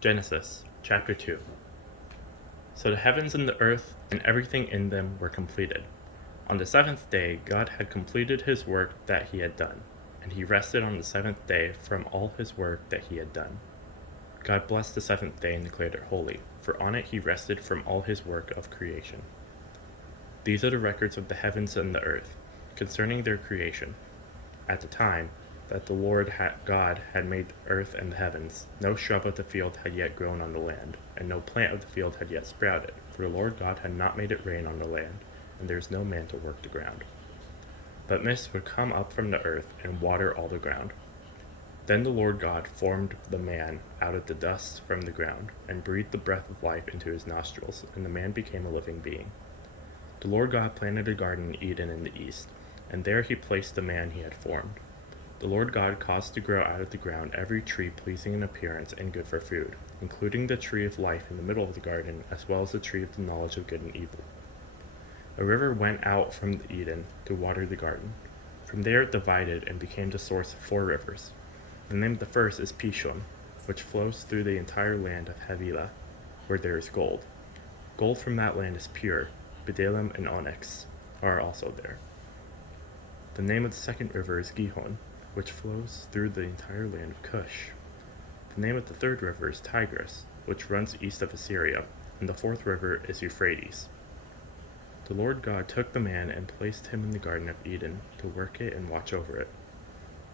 Genesis chapter 2. So the heavens and the earth and everything in them were completed. On the seventh day God had completed his work that he had done, and he rested on the seventh day from all his work that he had done. God blessed the seventh day and declared it holy, for on it he rested from all his work of creation. These are the records of the heavens and the earth, concerning their creation. At the time that the Lord God had made the earth and the heavens, no shrub of the field had yet grown on the land, and no plant of the field had yet sprouted, for the Lord God had not made it rain on the land, and there is no man to work the ground. But mist would come up from the earth and water all the ground. Then the Lord God formed the man out of the dust from the ground, and breathed the breath of life into his nostrils, and the man became a living being. The Lord God planted a garden in Eden in the east, and there he placed the man he had formed. The Lord God caused to grow out of the ground every tree pleasing in appearance and good for food, including the tree of life in the middle of the garden, as well as the tree of the knowledge of good and evil. A river went out from Eden to water the garden. From there it divided and became the source of 4 rivers. The name of the first is Pishon, which flows through the entire land of Havilah, where there is gold. Gold from that land is pure. Bdellium and onyx are also there. The name of the second river is Gihon, which flows through the entire land of Cush. The name of the third river is Tigris, which runs east of Assyria, and the fourth river is Euphrates. The Lord God took the man and placed him in the Garden of Eden to work it and watch over it.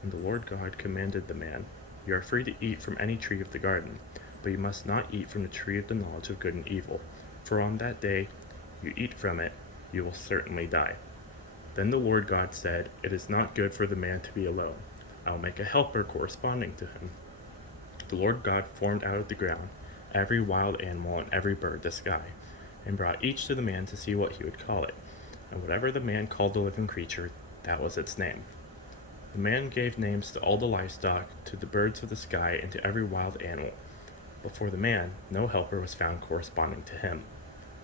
And the Lord God commanded the man, "You are free to eat from any tree of the garden, but you must not eat from the tree of the knowledge of good and evil, for on that day you eat from it, you will certainly die." Then the Lord God said, "It is not good for the man to be alone. I will make a helper corresponding to him." The Lord God formed out of the ground every wild animal and every bird of the sky, and brought each to the man to see what he would call it. And whatever the man called the living creature, that was its name. The man gave names to all the livestock, to the birds of the sky, and to every wild animal. But for the man, no helper was found corresponding to him.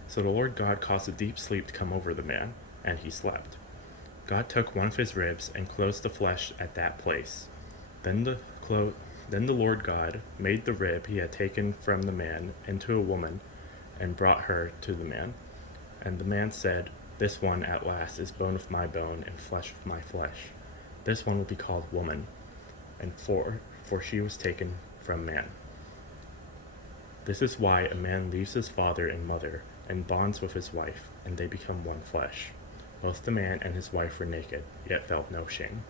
So the Lord God caused a deep sleep to come over the man, and he slept. God took one of his ribs and closed the flesh at that place. Then the Lord God made the rib he had taken from the man into a woman and brought her to the man. And the man said, "This one at last is bone of my bone and flesh of my flesh. This one will be called woman, and for she was taken from man." This is why a man leaves his father and mother and bonds with his wife, and they become one flesh. Both the man and his wife were naked, yet felt no shame.